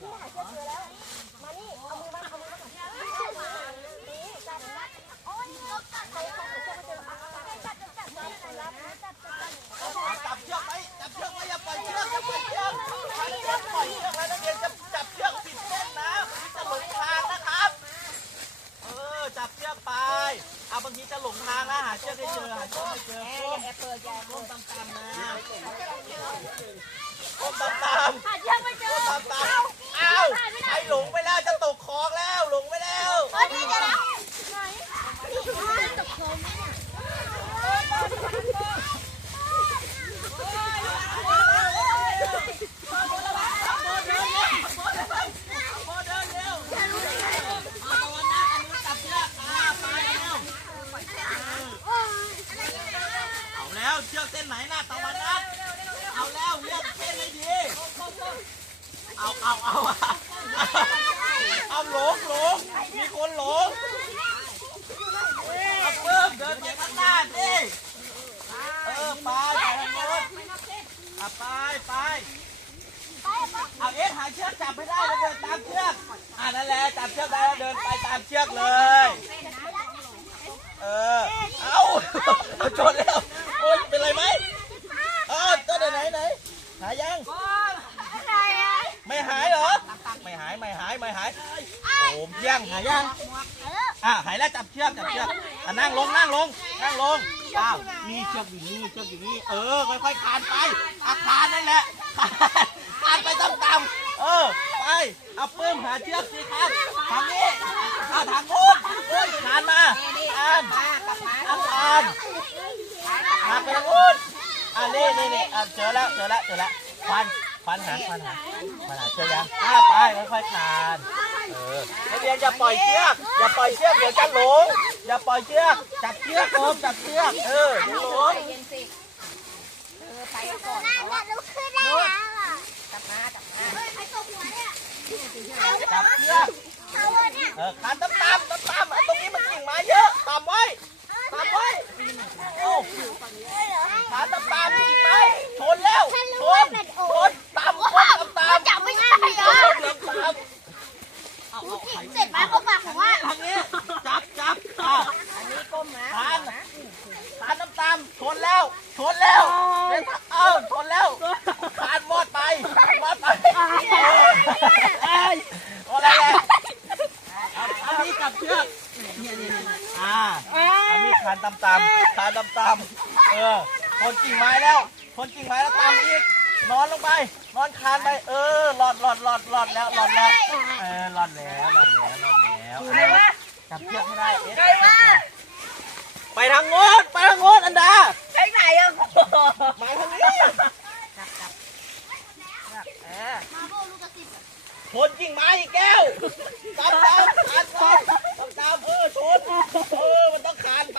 นี่หาเจอเจอแล้ว มานี่ เอามือมาเอามือมานี่จับนะโอ้ยจับใครใครเจอเจอเอจับจับจับจับจับจับจับจับจับเชือกไว้จับเชือกไว้อย่าปล่อยเชือกอย่าปล่อยเชือกถ้านักเรียนปล่อยเชือกแล้วนักเรียนจะจับเชือกผิดเส้นนะจะหลงทางนะครับ เออจับเชือกไปเอาบางทีจะหลงทางนะหาเชือกให้เจอหาเชือกให้เจอก้มแอบเปิดแกก้มตามๆนะก้มตามหาเชือกไม่เจอๆก้มตามๆอ้าวไอ้หลงไปแล้วจะตกคลองแล้วหลงไปแล้ว เออนี่เดี๋ยวนะไหนนี่ตกโคมไหมเนี่ย โมเดินเร็วเอาตะวันนะอันนู้นจับเชือกอ่าไปเร็ว เอาแล้วเชือกเส้นไหนหน้าตะวันนัดเอาแล้วเลือก เส้นให้ดีเอาเอาเอาเอาหลงหลงมีคนหลงเอาเพิ่มเดินไปข้างหน้าดิเออไปไปทางโน้นอะไปไปเอาเอ็กหาเชือกจับไม่ได้แล้วเดินตามเชือกอะนั่นแหละจับเชือกได้แล้วเดินไปตามเชือกเลย เออ เอาเอาชนแล้ว โอ้ยเป็นไรไหมเออตัวไหนไหนไหนหายยัง ไม่หายเหรอ ไม่หายไม่หายไม่หายโอ้มเพียงหายยัง อะหายแล้วจับเชือกจับเชือกอะนั่งลงนั่งลงนั่งลงอ้าวนี่เชือกอยู่นี่เชือกอยู่นี่ เออค่อยๆคลานไปอาคานนั่นแหละคลานคลานไปต่ำๆเออไปเอาปื้มหาเชือกสิครับทางนี้เอาทางโน้นโอ้ยคลานมาคลานคลานคลานคลานไปทางโน้น อะนี่นี่นี่อะเจอแล้วเจอแล้วเจอแล้วควันควันหาควันหาควันหาเจอยังอะไปค่อยๆคลานเออนักเรียนอย่าปล่อยเชือกอย่าปล่อยเชือกเดี๋ยวจะหลงอย่าปล่อยเชือกจับเชือกโอมจับเชือกเออเดี๋ยวหลงเย็นสิเออไปก่อนเขาอะจับมาจับมาเฮ้ยใครตกหัวเนี่ยจับเชือกเขาเนี่ยเออคานตามๆตามๆอะตรงนี้มันกิ่งไม้เยอะตามไว้ตามไว้โอ้คานตามๆกิ่งไม้ชนแล้วชนชนตามคนตามๆ จับไม่ได้ ตามตาม เสร็จไหมเขาฝากผมว่าทางนี้จับจับอะอันนี้ก้มนะคานคานน้ำตามชนแล้วชนแล้วเป็นเอ้าชนแล้วคานมอดไปมอดไปเอ้ยอะไรแหละอันนี้จับเชือกอ่าอันนี้คานตำตำคานตำตำเออคนกิ่งไม้แล้วคนกิ่งไม้แล้วตามอีก นอนลงไป นอนคานไป เออหลอดหลอดหลอดหลอดแล้วหลอดแล้วเออหลอดแล้วหลอดแล้วหลอดแล้วอะจับเชือกให้ได้เอ๊ะไปทางโน้นไปทางโน้นอันดาใช้ไหนอะมาทางนี้ชนกิ่งไม้อีกแก้วตามตามคานไปตามตามเออชนเออมันต้องคานไป